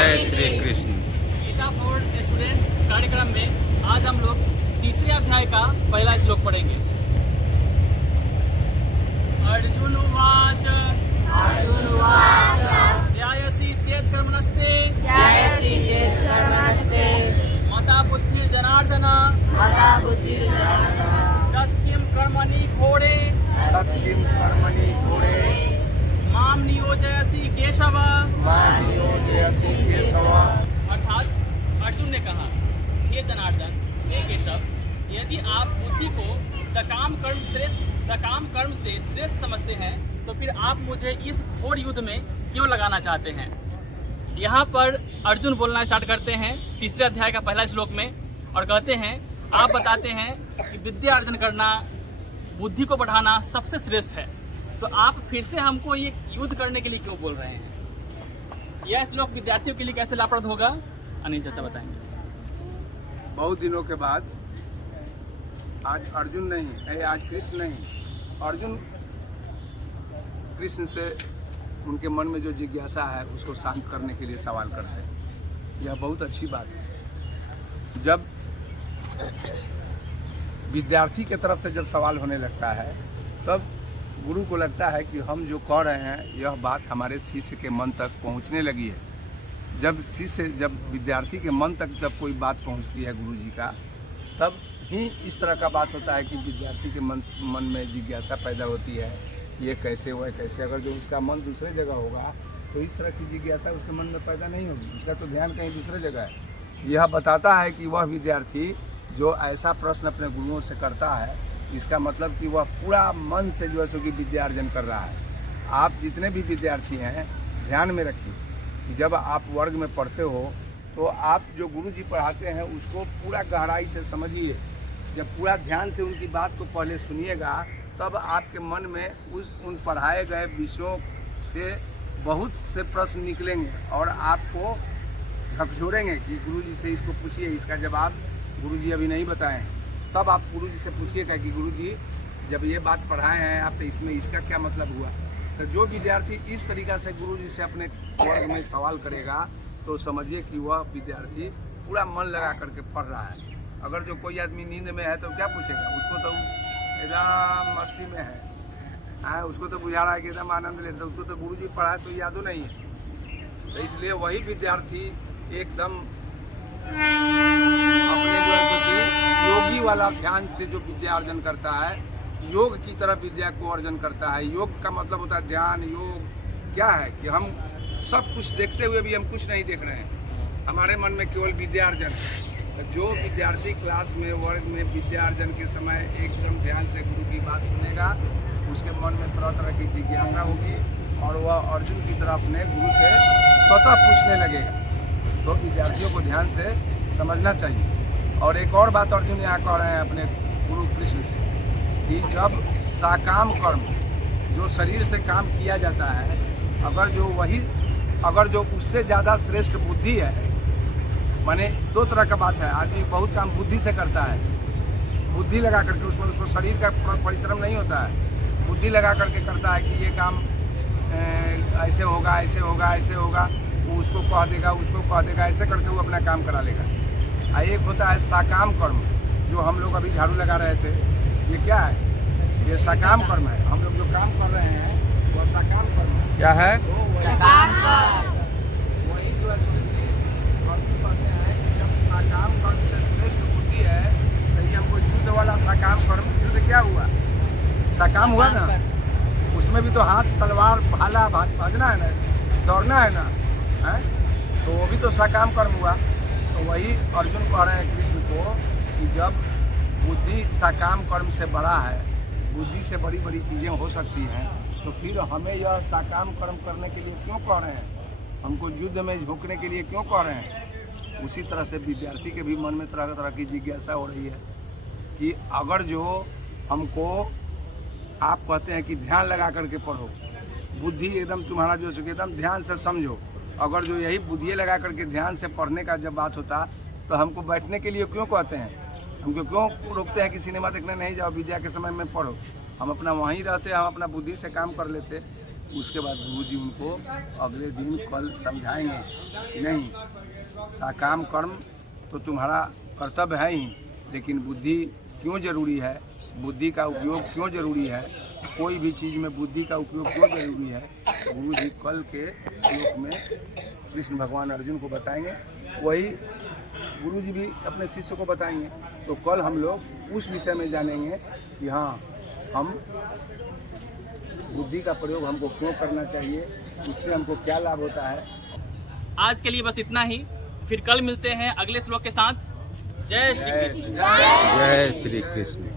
जय Shri Krishna. Gita for students कार्यक्रम में आज हम लोग तीसरे अध्याय का पहला श्लोक पढ़ेंगे। अर्जुन उवाच ध्यायसि चेत् कर्मणस्ते मता बुद्धि जनार्दन तत्किं कर्मणि घोरे मां नियोजयसि केशव। अर्थात अर्जुन ने कहा, हे जनार्दन, हे केशव, यदि आप बुद्धि को सकाम कर्म से श्रेष्ठ समझते हैं तो फिर आप मुझे इस घोर युद्ध में क्यों लगाना चाहते हैं। यहाँ पर अर्जुन बोलना स्टार्ट करते हैं तीसरे अध्याय का पहला श्लोक में और कहते हैं, आप बताते हैं कि विद्या अर्जन करना, बुद्धि को बढ़ाना सबसे श्रेष्ठ है, तो आप फिर से हमको ये युद्ध करने के लिए क्यों बोल रहे हैं। यह श्लोक विद्यार्थियों के लिए कैसे लाभप्रद होगा, अनिल चाचा बताएंगे। बहुत दिनों के बाद आज अर्जुन नहीं, आज कृष्ण नहीं, अर्जुन कृष्ण से उनके मन में जो जिज्ञासा है उसको शांत करने के लिए सवाल करते हैं। यह बहुत अच्छी बात है। जब विद्यार्थी के तरफ से जब सवाल होने लगता है तब गुरु को लगता है कि हम जो कह रहे हैं यह बात हमारे शिष्य के मन तक पहुंचने लगी है। जब विद्यार्थी के मन तक जब कोई बात पहुंचती है गुरु जी का, तब ही इस तरह का बात होता है कि विद्यार्थी के मन में जिज्ञासा पैदा होती है, ये कैसे वह कैसे। अगर जो उसका मन दूसरे जगह होगा तो इस तरह की जिज्ञासा उसके मन में पैदा नहीं होगी, उसका तो ध्यान कहीं दूसरे जगह है। यह बताता है कि वह विद्यार्थी जो ऐसा प्रश्न अपने गुरुओं से करता है, इसका मतलब कि वह पूरा मन से जो है सो कि विद्या अर्जन कर रहा है। आप जितने भी विद्यार्थी हैं ध्यान में रखिए कि जब आप वर्ग में पढ़ते हो तो आप जो गुरु जी पढ़ाते हैं उसको पूरा गहराई से समझिए। जब पूरा ध्यान से उनकी बात को पहले सुनिएगा तब आपके मन में उन पढ़ाए गए विषयों से बहुत से प्रश्न निकलेंगे और आपको झकझोरेंगे कि गुरु जी से इसको पूछिए, इसका जवाब गुरु जी अभी नहीं बताएं। तब आप गुरु जी से पूछिएगा कि गुरु जी जब ये बात पढ़ाए हैं आप तो इसमें इसका क्या मतलब हुआ। तो जो विद्यार्थी इस तरीक़ा से गुरु जी से अपने वर्ग में सवाल करेगा तो समझिए कि वह विद्यार्थी पूरा मन लगा करके पढ़ रहा है। अगर जो कोई आदमी नींद में है तो क्या पूछेगा, उसको तो एकदम मस्ती में है, उसको तो बुझा रहा है कि एकदम आनंद लेता है, उसको तो गुरु जी पढ़ाए तो यादों नहीं है। तो इसलिए वही विद्यार्थी एकदम अपने जो है योगी वाला ध्यान से जो विद्या अर्जन करता है, योग की तरह विद्या को अर्जन करता है। योग का मतलब होता है ध्यान। योग क्या है कि हम सब कुछ देखते हुए भी हम कुछ नहीं देख रहे हैं, हमारे मन में केवल विद्या अर्जन। जो विद्यार्थी क्लास में वर्ग में विद्या अर्जन के समय एकदम ध्यान से गुरु की बात सुनेगा, उसके मन में तरह तरह की जिज्ञासा होगी और वह अर्जुन की तरह अपने गुरु से स्वतः पूछने लगेगा। तो विद्यार्थियों को ध्यान से समझना चाहिए। और एक और बात अर्जुन यहाँ कह रहे हैं अपने गुरु कृष्ण से कि जब साकाम कर्म जो शरीर से काम किया जाता है, अगर जो उससे ज़्यादा श्रेष्ठ बुद्धि है, माने दो तरह का बात है, आदमी बहुत काम बुद्धि से करता है, बुद्धि लगा करके, उसमें उसको शरीर का परिश्रम नहीं होता है, बुद्धि लगा करके करता है कि ये काम ऐसे होगा ऐसे होगा ऐसे होगा, वो उसको कह देगा ऐसे करके वो अपना काम करा लेगा। एक होता है साकाम कर्म, जो हम लोग अभी झाड़ू लगा रहे थे, ये क्या है, ये साकाम कर्म है। हम लोग जो काम कर रहे हैं वो साकाम कर्म है। क्या है? वही जो है कहते हैं कि जब साकाम कर्म से श्रेष्ठ बुद्धि है तो ये हमको युद्ध वाला साकाम कर्म, युद्ध क्या हुआ, साकाम हुआ ना, उसमें भी तो हाथ तलवार भाला भाजना है ना, दौड़ना है ना, है? तो वो भी तो साकाम कर्म हुआ। तो वही अर्जुन कह रहे हैं कृष्ण को कि जब बुद्धि साकाम कर्म से बड़ा है, बुद्धि से बड़ी बड़ी चीज़ें हो सकती हैं, तो फिर हमें यह साकाम कर्म करने के लिए क्यों कह रहे हैं, हमको युद्ध में झोंकने के लिए क्यों कह रहे हैं। उसी तरह से विद्यार्थी के भी मन में तरह तरह की जिज्ञासा हो रही है कि अगर जो हमको आप कहते हैं कि ध्यान लगा करके पढ़ो, बुद्धि एकदम तुम्हारा जो एकदम ध्यान से समझो, अगर जो यही बुद्धि लगा करके ध्यान से पढ़ने का जब बात होता तो हमको बैठने के लिए क्यों कहते हैं, हमको क्यों रोकते हैं कि सिनेमा देखने नहीं जाओ, विद्या के समय में पढ़ो। हम अपना वहीं रहते, हम अपना बुद्धि से काम कर लेते। उसके बाद गुरुजी उनको अगले दिन कल समझाएंगे कि नहीं, साकाम कर्म तो तुम्हारा कर्तव्य है ही, लेकिन बुद्धि क्यों जरूरी है, बुद्धि का उपयोग क्यों जरूरी है, कोई भी चीज़ में बुद्धि का उपयोग क्यों जरूरी है, गुरुजी कल के श्लोक में कृष्ण भगवान अर्जुन को बताएंगे, वही गुरुजी भी अपने शिष्य को बताएंगे। तो कल हम लोग उस विषय में जानेंगे कि हाँ, हम बुद्धि का प्रयोग हमको क्यों करना चाहिए, उससे हमको क्या लाभ होता है। आज के लिए बस इतना ही, फिर कल मिलते हैं अगले श्लोक के साथ। जय श्री कृष्ण। जय श्री कृष्ण।